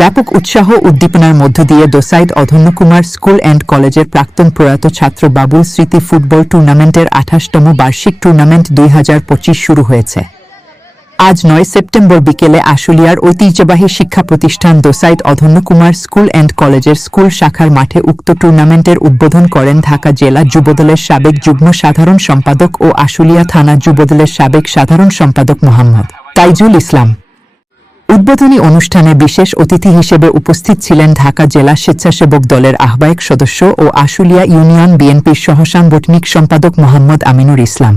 ব্যাপক উৎসাহ উদ্দীপনার মধ্য দিয়ে দোসাইদ অধন্যকুমার স্কুল অ্যান্ড কলেজের প্রাক্তন প্রয়াত ছাত্র বাবুল স্মৃতি ফুটবল টুর্নামেন্টের আঠাশতম বার্ষিক টুর্নামেন্ট দুই হাজার পঁচিশ শুরু হয়েছে। আজ নয় সেপ্টেম্বর বিকেলে আশুলিয়ার ঐতিহ্যবাহী শিক্ষা প্রতিষ্ঠান দোসাইদ অধন্যকুমার স্কুল অ্যান্ড কলেজের স্কুল শাখার মাঠে উক্ত টুর্নামেন্টের উদ্বোধন করেন ঢাকা জেলা যুবদলের সাবেক যুগ্ম সাধারণ সম্পাদক ও আশুলিয়া থানা যুবদলের সাবেক সাধারণ সম্পাদক মোহাম্মদ তাইজুল ইসলাম। উদ্বোধনী অনুষ্ঠানে বিশেষ অতিথি হিসেবে উপস্থিত ছিলেন ঢাকা জেলা স্বেচ্ছাসেবক দলের আহ্বায়ক সদস্য ও আশুলিয়া ইউনিয়ন বিএনপির সহসাংগঠনিক সম্পাদক Mohammad Aminur Islam.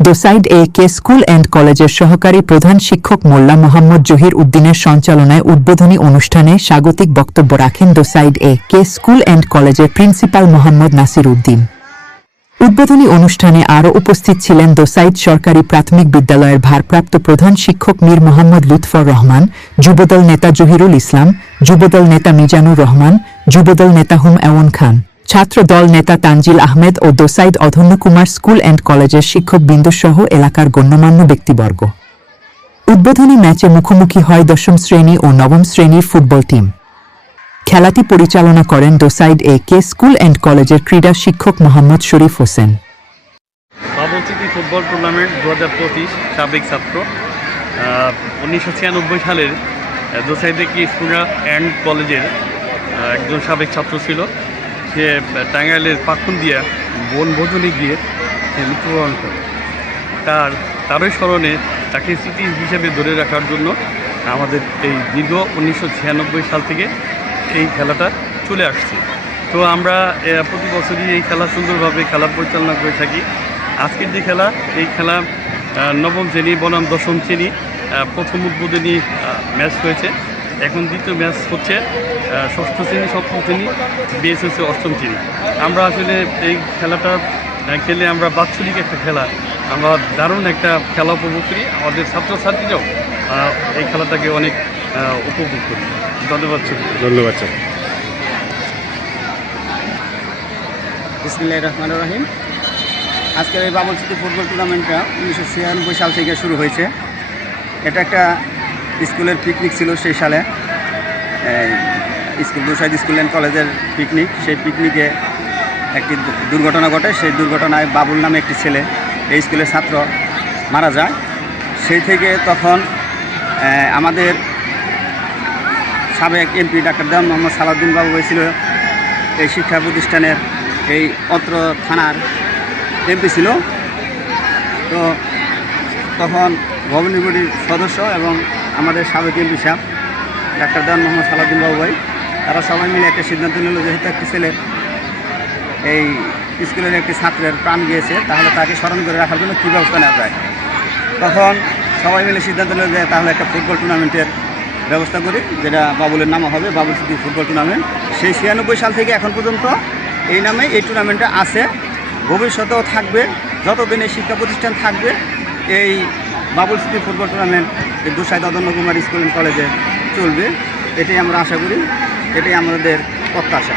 Dosaid A K school and কলেজের সহকারী প্রধান শিক্ষক মোল্লা মোহাম্মদ জহির উদ্দিনের সঞ্চালনায় উদ্বোধনী অনুষ্ঠানে স্বাগতিক বক্তব্য রাখেন Dosaid A K school and কলেজের প্রিন্সিপাল মোহাম্মদ নাসির উদ্দিন। উদ্বোধনী অনুষ্ঠানে আরও উপস্থিত ছিলেন দোসাইদ সরকারি প্রাথমিক বিদ্যালয়ের ভারপ্রাপ্ত প্রধান শিক্ষক মীর মোহাম্মদ লুৎফর রহমান, যুবদল নেতা জহিরুল ইসলাম, যুবদল নেতা মিজানুর রহমান, যুবদল নেতা হুম এওন খান। ছাত্র দল নেতা তানজিল আহমেদ ও দোসাইদ অধন্য কুমার স্কুল অ্যান্ড কলেজের শিক্ষকবৃন্দ সহ এলাকার গণ্যমান্য ব্যক্তিবর্গ। উদ্বোধনী ম্যাচে মুখোমুখি হয় দশম শ্রেণি ও নবম শ্রেণির ফুটবল টিম। খেলাটি পরিচালনা করেন Dosaid A K, school and কলেজের ক্রীড়া শিক্ষক মোহাম্মদ শরীফ হোসেন। ফুটবল টুর্নামেন্ট দু হাজার পঁচিশ সাবেক ছাত্র। উনিশশো ছিয়ানব্বই সালের দোসাইদে কি স্কুল অ্যান্ড কলেজের একজন সাবেক ছাত্র ছিল। সে টাঙ্গাইলের পাক্ষণ দিয়া বনভোজনে গিয়ে সে মৃত্যুবরণ করে। তার, তারই স্মরণে তাকে স্মৃতি হিসেবে ধরে রাখার জন্য আমাদের এই দীর্ঘ উনিশশো ছিয়ানব্বই সাল থেকে এই খেলাটা চলে আসছে। তো আমরা প্রতি বছরই এই খেলা সুন্দরভাবে খেলা পরিচালনা করে থাকি। আজকের যে খেলা, এই খেলা নবম শ্রেণি, বনাম দশম শ্রেণি প্রথম উদ্বোধনী ম্যাচ হয়েছে। এখন দ্বিতীয় ম্যাচ হচ্ছে ষষ্ঠ শ্রেণি, সপ্তম শ্রেণি বিএসএসসি অষ্টম শ্রেণি। আমরা আসলে এই খেলাটা খেলে আমরা বাৎসরিক একটা খেলা। আমরা দারুণ একটা খেলা উপভোগ করি। আমাদের ছাত্রছাত্রীরাও এই খেলাটাকে অনেক উপভোগ করি। ধন্যবাদ স্যার। বিসমিল্লাহ রহমান রহিম। আজকের এই বাবুল সিটি ফুটবল টুর্নামেন্টটা উনিশশো ছিয়ানব্বই সাল থেকে শুরু হয়েছে। এটা একটা স্কুলের পিকনিক ছিল সেই সালে। স্কুল দুসাইদ স্কুল অ্যান্ড কলেজের পিকনিক সেই পিকনিকে একটি দু- দুর্ঘটনা ঘটে। সেই দুর্ঘটনায় বাবুল নামে একটি ছেলে এই স্কুলের ছাত্র মারা যায়। সেই থেকে তখন আমাদের সাবেক এমপি ডাক্তার দেওয়ান মোহাম্মদ সালাউদ্দিন বাবু হয়েছিল এই শিক্ষা প্রতিষ্ঠানের এই অত্র থানার এমপি ছিল। তো তখন ভবনী সদস্য এবং আমাদের সাবেক এমপি সাহেব, ডাক্তার দেওয়ান মোহাম্মদ সালাউদ্দিন বাবু ভাই, তারা সবাই মিলে একটা সিদ্ধান্ত নিল যেহেতু একটি ছেলে এই স্কুলের একটি ছাত্রের প্রাণ গিয়েছে, তাহলে তাকে স্মরণ করে রাখার জন্য কী ব্যবস্থা নেওয়া যায়? তখন সবাই মিলে সিদ্ধান্ত নিল যে তাহলে একটা ফুটবল টুর্নামেন্টের ব্যবস্থা করি, যেটা বাবুলের নামে হবে, বাবুল সিটি ফুটবল টুর্নামেন্ট সেই ছিয়ানব্বই সাল থেকে এখন পর্যন্ত এই নামে এই টুর্নামেন্টটা আছে। ভবিষ্যতেও থাকবে, যতদিন এই শিক্ষা প্রতিষ্ঠান থাকবে, এই বাবুল সিটি ফুটবল টুর্নামেন্ট এই দুসাইদ অদন্য কুমার স্কুল অ্যান্ড কলেজে চলবে। এটাই আমরা আশা করি, এটাই আমাদের প্রত্যাশা।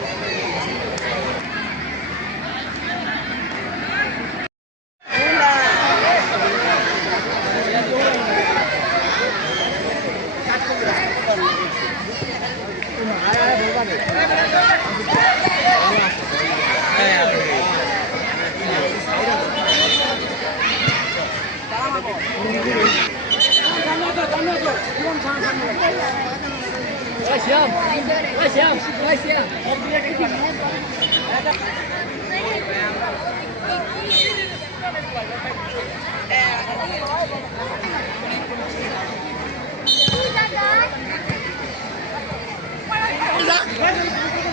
还行，还行，还行。哎，哎，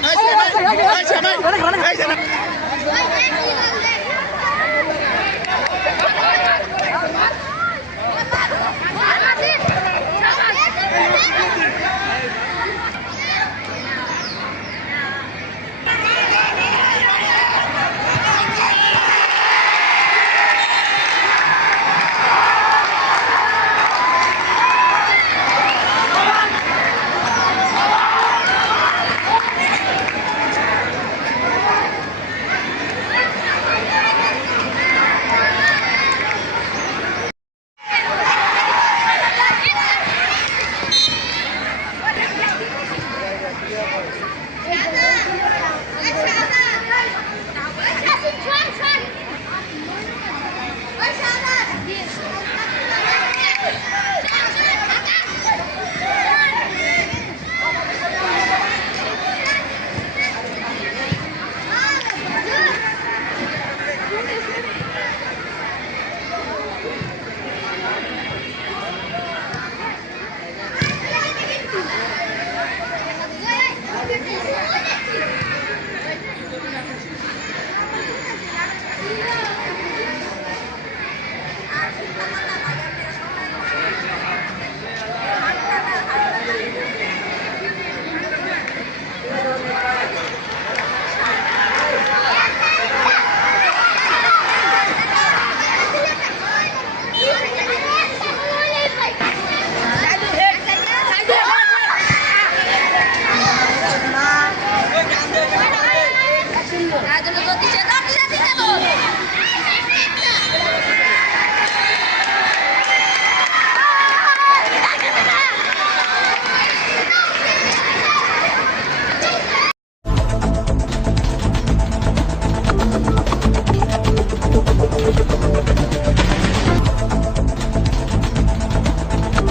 哎，哎，哎，